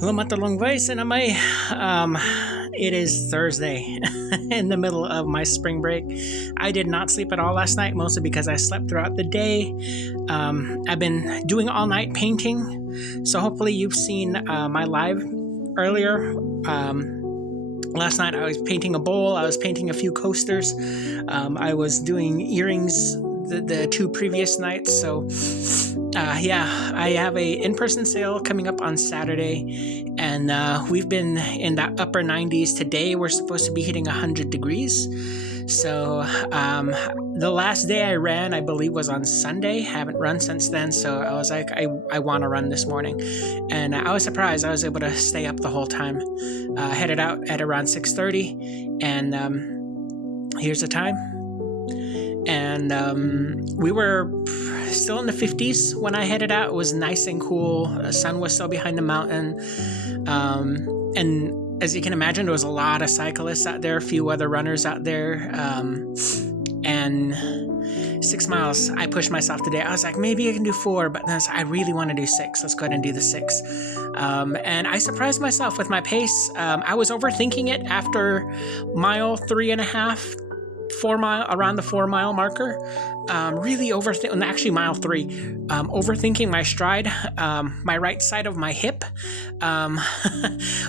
Hello, matalong guys, and it is Thursday in the middle of my spring break. I did not sleep at all last night, mostly because I slept throughout the day. I've been doing all night painting, so hopefully you've seen my live earlier. Last night I was painting a bowl, I was painting a few coasters, I was doing earrings the two previous nights. So I have a in-person sale coming up on Saturday, and we've been in that upper 90s. Today we're supposed to be hitting 100 degrees. So the last day I ran, I believe, was on Sunday. Haven't run since then, so I was like, I want to run this morning, and I was surprised I was able to stay up the whole time. Headed out at around 6:30, and here's the time. And we were still in the 50s when I headed out. It was nice and cool. The sun was still behind the mountain. And as you can imagine, there was a lot of cyclists out there, a few other runners out there. And 6 miles, I pushed myself today. I was like, maybe I can do 4, but then I really want to do 6. Let's go ahead and do the 6. And I surprised myself with my pace. I was overthinking it after mile 3.5. 4 mile, around the 4 mile marker. Really actually mile 3, overthinking my stride, my right side of my hip.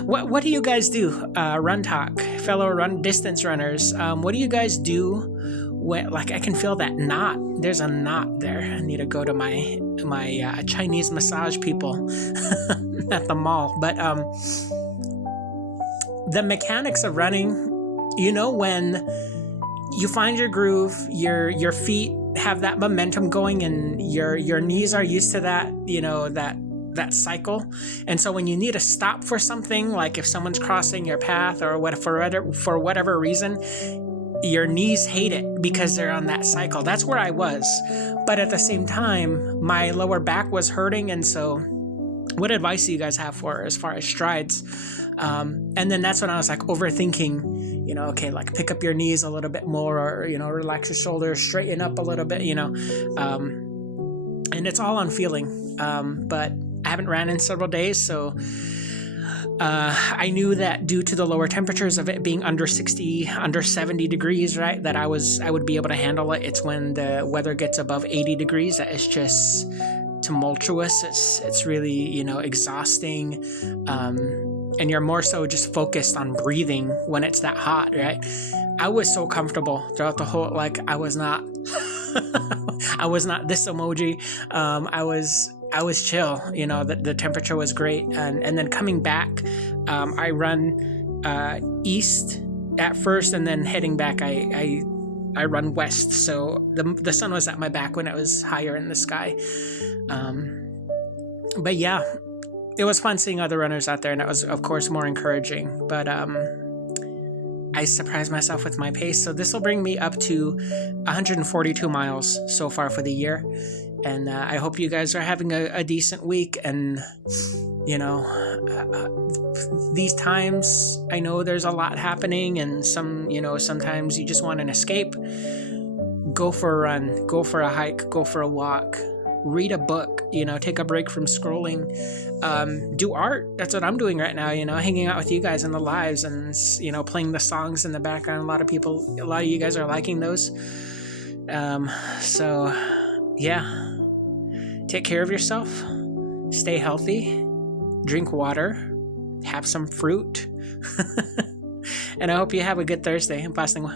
What do you guys do? Run talk, fellow distance runners. What do you guys do when, like, I can feel that knot? There's a knot there. I need to go to my Chinese massage people at the mall. But the mechanics of running, when you find your groove, your feet have that momentum going, and your knees are used to that, that cycle. And so when you need to stop for something, like if someone's crossing your path or for whatever reason, your knees hate it because they're on that cycle. That's where I was. But at the same time, my lower back was hurting. And so what advice do you guys have for as far as strides? And then that's when I was like overthinking, okay, like pick up your knees a little bit more, or, relax your shoulders, straighten up a little bit, and it's all on feeling. But I haven't ran in several days. So, I knew that due to the lower temperatures of it being under 70 degrees, right, that I would be able to handle it. It's when the weather gets above 80 degrees that it's just tumultuous. It's really, exhausting. And you're more so just focused on breathing when it's that hot, right? I was so comfortable throughout the whole, like, I was not this emoji. I was chill, the temperature was great. And then coming back, I run east at first, and then heading back, I run west. So the sun was at my back when it was higher in the sky. But yeah, it was fun seeing other runners out there, and that was, of course, more encouraging. But I surprised myself with my pace. So this will bring me up to 142 miles so far for the year. And I hope you guys are having a decent week. And, these times, I know there's a lot happening, and sometimes you just want an escape. Go for a run, go for a hike, go for a walk. Read a book, take a break from scrolling, do art. That's what I'm doing right now, hanging out with you guys in the lives, and, playing the songs in the background. A lot of you guys are liking those. So yeah, take care of yourself, stay healthy, drink water, have some fruit, and I hope you have a good Thursday. I'm passing.